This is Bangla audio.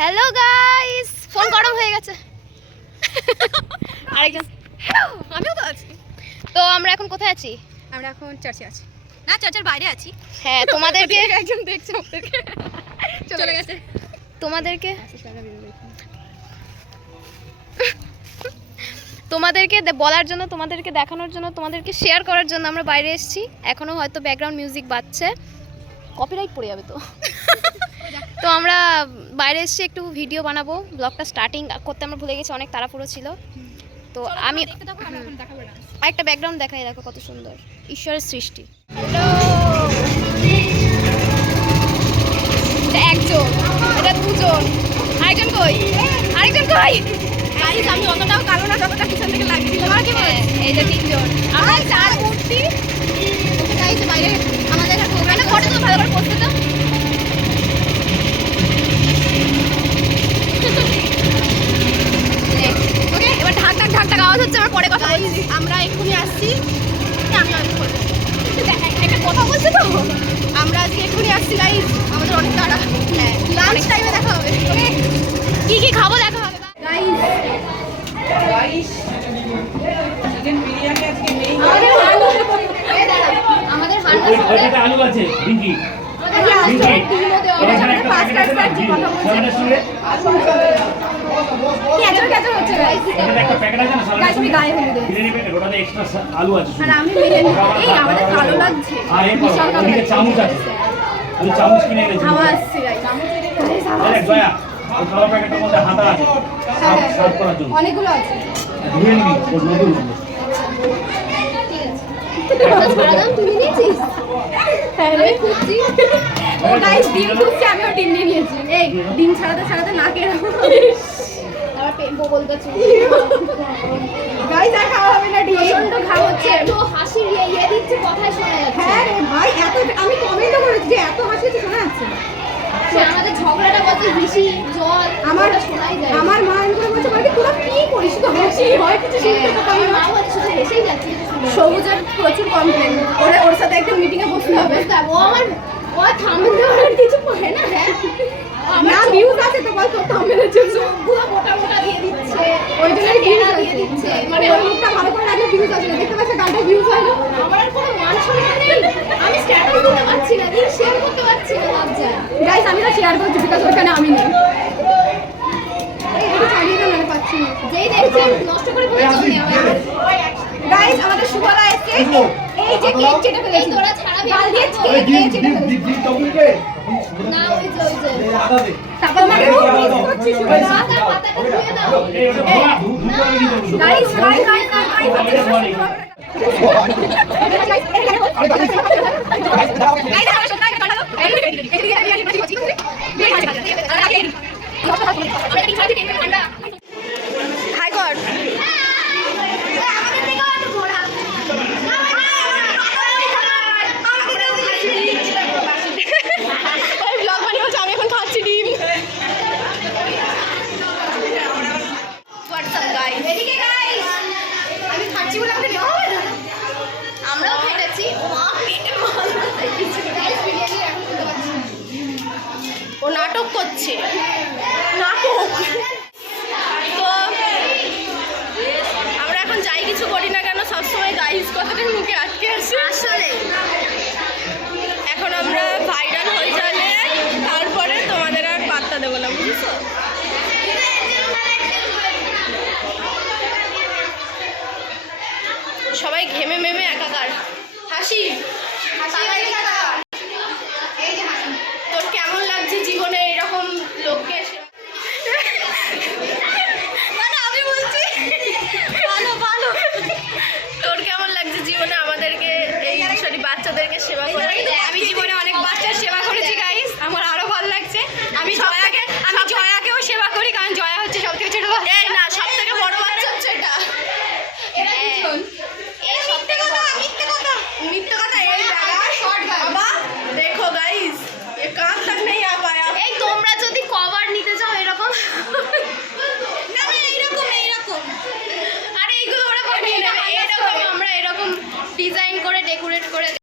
হ্যালো গাইস, ফোন গরম হয়ে গেছে। আরেকজন, আমিও তো আছি। তো আমরা এখন কোথায় আছি? আমরা এখন চার্চে আছি, না চার্চের বাইরে আছি। হ্যাঁ, তোমাদেরকে একজন দেখছে আমাদেরকে, চলে গেছে। তোমাদেরকে বলার জন্য, তোমাদেরকে দেখানোর জন্য, তোমাদেরকে শেয়ার করার জন্য আমরা বাইরে এসেছি। এখনো হয়তো ব্যাকগ্রাউন্ড মিউজিক বাজছে, কপিরাইট পড়ে যাবে তো। তো আমরা বাইরে এসেছি, একটু ভিডিও বানাবো। ব্লগটা স্টার্টিং করতে আমরা ভুলে গেছি, অনেক তাড়াহুড়ো ছিল। তো আমি আরেকটা ব্যাকগ্রাউন্ড দেখাই, দেখো কত সুন্দর, ঈশ্বরের সৃষ্টি। হ্যালো, এটা একজন, এটা দুজন, আরেকজন কই? আরেকজন কই? আমি অতটাও কালো না যতটা পিছন থেকে লাগছিল। তোমার কি বলে? এই যে তিনজন, আমরা চার মূর্তি। গাইস বাইরে আমাদের প্রোগ্রামে ফটো তো ভালো করে পোস্ট দাও। ওকে, এবার ঢাক ঢাক ঢাক ঢাক আওয়াজ হচ্ছে, আমরা পরে কথা বলছি। আমরা এক্ষুনি আসছি। একটা কথা বলছে তো, আমরা আজকে এক্ষুনি আসছি গাইস, আমাদের অনেক তাড়া। হ্যাঁ, লাঞ্চ টাইমে দেখা হবে। ওকে, কি কি খাবো দেখা হবে। গাইস আমাদের ওইটাতে আলু আছে, ডিঙ্কি এখানে একটা প্যাকেট আছে না, সালাডের সঙ্গে এটাতে একটা প্যাকেট আছে না, সালাডের সঙ্গে বিরিয়ানি প্যাকেট, ওটাতে এক্সট্রা আলু আছে শুধু। এই আমাদের ভালো লাগছে। আর এই ওদিকে চামচ আছে, আমি চামচ কিনে এনেছি। দেখ দয়া, ওই খাওয়ার প্যাকেটের মধ্যে হাতা আছে সার্ভ করার জন্য, অনেকগুলো আছে। ধুয়ে নিবি ওর নতুন। তুমি নিয়েছিস? ও গাইস ডিম খুঁজছে, আমিও ডিম নিয়ে নিয়েছি। এই ডিম ছাড়াতে ছাড়াতে না কেন আবার পেম্পো বলতেছি। গাইস আর খাওয়া হবে না, ডিম প্রচন্ড ঘাম হচ্ছে, এত হাসি ইয়ে দিচ্ছে, কথাই শোনা যাচ্ছে। হ্যাঁ রে ভাই, এত আমি কমেন্টও করেছি যে এত হাসি হচ্ছে, শোনা যাচ্ছে। সে আমাদের ঝগড়াটা বলতে হিসি জল আমার শোনাই যায়। আমার মা এমন করে বলছে, মানে তোরা কি করিস, তো হাসি হয় কিছু শুনতে তো পাই আমার না। মা বলছে শুধু হেসেই যাচ্ছে। সবুজের প্রচুর কমপ্লেন, ওর সাথে একটা মিটিং এ বসতে হবে। ও আমার ও থামতে দেওয়ার কিছু পারে না। হ্যাঁ, না ভিউজ আছে তো, বল তোর থাম্বনেলের জন্য পুরো মোটা মোটা দিয়ে দিচ্ছে, ওই জন্য ভিউজ দিয়ে দিচ্ছে। মানে ওই মুখটা ভালো করে রাখলে ভিউজ আসবে, দেখতে পাচ্ছ গানটা ভিউজ হয় না। আমার আর কোনো মান সম্মান নেই, আমি স্ট্যাটাস দিতে পারছি না, দিন শেয়ার করতে পারছি না, লজ্জা। গাইস আমি না শেয়ার করছি বিকজ ওখানে আমি নেই। একটু চালিয়ে দাও, মানে পাচ্ছি না। যেই দেখছি নষ্ট করে বলে চলে আমার। গাইস আমাদের সুবলা এসে এই যে কেক কেটে ফেলেছি, তোরা ছাড়াবি গাল দিয়ে কেক কেটে ফেলেছি। না, ওই যে তারপর আমাকে মিস করছি সুবলা। পাতাটা ধুয়ে দাও। এই ওটা ধোয়া ধু করে দিতে হবে। গাইস হাই কর। ব্লগ বানিয়ে বলছে আমি এখন খাচ্ছি ডিম। হোয়াটসঅ্যাপ গাইস, এদিকে গাইস, আমি খাচ্ছি বলে আমাকে নেওয়া হবে না। আমরাও খেটেছি। ও মা, পেটে মাল বসে গাইস, বিরিয়ানি এখন খেতে পাচ্ছি না। ও নাটক করছে, নাটক। তো আমরা এখন যাই কিছু করি না কেন, সবসময় গাইস কথাটা মুখে আটকে আছে। আসলে এখন আমরা ভাইরাল হয়ে গেলে তারপরে তোমাদের আর পাত্তা দেবো না, বুঝছো? সবাই ঘেমে মেমে একাকার। হাসি তোর কেমন লাগছে জীবনে এরকম লোককে এসে? মানে আমি বলছি ভালো ভালো। তোর কেমন লাগছে জীবনে আমাদেরকে এই সরি বাচ্চাদেরকে সেবা করে? আমি জীবনে অনেক বাচ্চার সেবা করেছি গাইস, আমার আরো ভালো লাগছে। আমি জয়াকেও সেবা করি, কারণ জয়া হচ্ছে সব থেকে ছোট বাচ্চা। এই না, সব থেকে বড় বাচ্চা হচ্ছে এটা। এরা দুজন। এই মিথ্যে কথা, মিথ্যে কথা, মিথ্যে কথা। এই বাবা দেখো গাইস, ये काम तक नहीं आ पाया। এই তোমরা যদি কভার নিতে চাও এরকম, না না এইরকম এইরকম, আরে এইগুলো ওরা বানিয়ে নেবে, এরকম আমরা এরকম ডিজাইন করে ডেকোরেট করে